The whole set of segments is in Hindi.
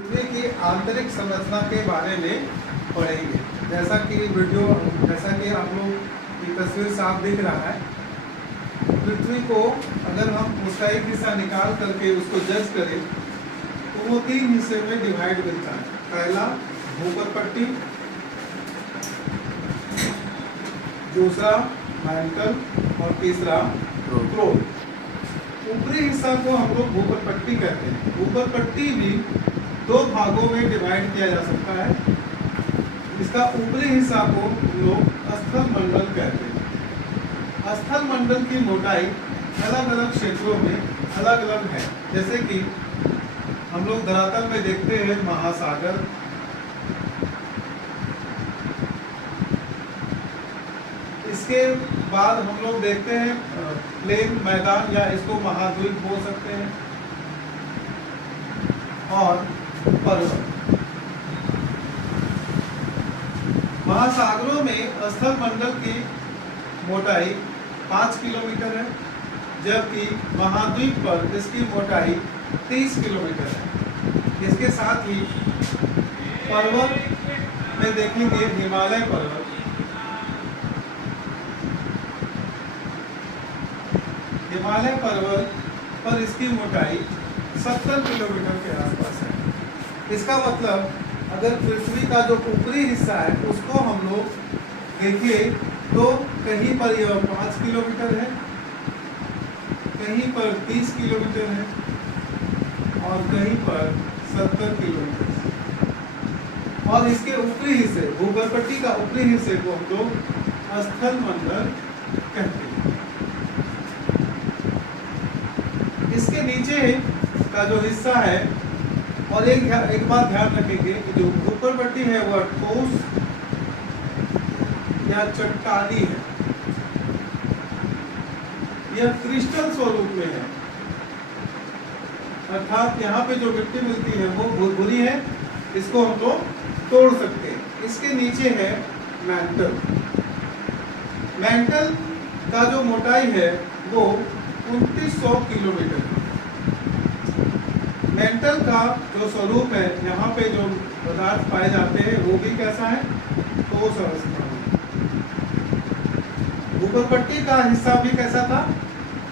पृथ्वी की आंतरिक संरचना के बारे में पढ़ेंगे। जैसा कि आप लोग की तस्वीर साफ दिख रहा है, पृथ्वी को अगर हम उसका एक हिस्सा निकाल करके उसको जज करें तो वो 3 हिस्से में डिवाइड मिलता है। पहला भूमध्य पट्टी, दूसरा मैंटल और तीसरा क्रोन। ऊपरी हिस्सा को हम लोग भूमध्य पट्टी कहते हैं। भूमध्य पट्टी भी 2 भागों में डिवाइड किया जा सकता है। इसका ऊपरी हिस्सा को हम लोग स्थल मंडल कहते हैं। स्थल मंडल की मोटाई अलग अलग क्षेत्रों में अलग अलग है। जैसे कि हम लोग धरातल में देखते हैं महासागर, इसके बाद हम लोग देखते हैं प्लेन मैदान, या इसको महाद्वीप बोल सकते हैं, और पर्वत। महासागरों में स्थल मंडल की मोटाई 5 किलोमीटर है, जबकि महाद्वीप पर इसकी मोटाई 30 किलोमीटर है। इसके साथ ही पर्वत में देखेंगे हिमालय पर्वत, हिमालय पर्वत पर इसकी मोटाई 70 किलोमीटर के आसपास है। इसका मतलब अगर पृथ्वी का जो ऊपरी हिस्सा है उसको हम लोग देखें तो कहीं पर यह 5 किलोमीटर है, कहीं पर 30 किलोमीटर है और कहीं पर 70 किलोमीटर है। और इसके ऊपरी हिस्से, भूमध्य पट्टी का ऊपरी हिस्से को हम लोग स्थल मंडल कहते हैं। इसके नीचे का जो हिस्सा है, और एक बात ध्यान रखेंगे कि जो भूमध्य पट्टी है वह ठोस या चट्टानी है, यह क्रिस्टल स्वरूप में है। अर्थात यहाँ पे जो मिट्टी मिलती है वो भुरभुरी है, इसको हम लोग तोड़ सकते हैं। इसके नीचे है मैंटल। मैंटल का जो मोटाई है वो 2900 किलोमीटर है। मैंटल का जो स्वरूप है, यहाँ पे जो पदार्थ पाए जाते हैं वो भी कैसा है, ठोस अवस्था में। भूमध्य पट्टी का हिस्सा भी कैसा था,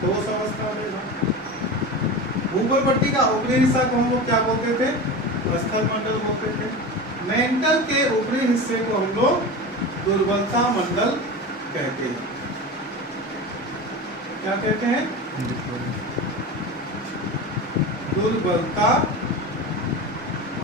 ठोस अवस्था में था। भूमध्य पट्टी का ऊपरी हिस्सा को हम लोग क्या बोलते थे, स्थल मंडल बोलते थे। मैंटल के ऊपरी हिस्से को हम लोग दुर्बलता मंडल कहते हैं। क्या कहते हैं, दुर्बलता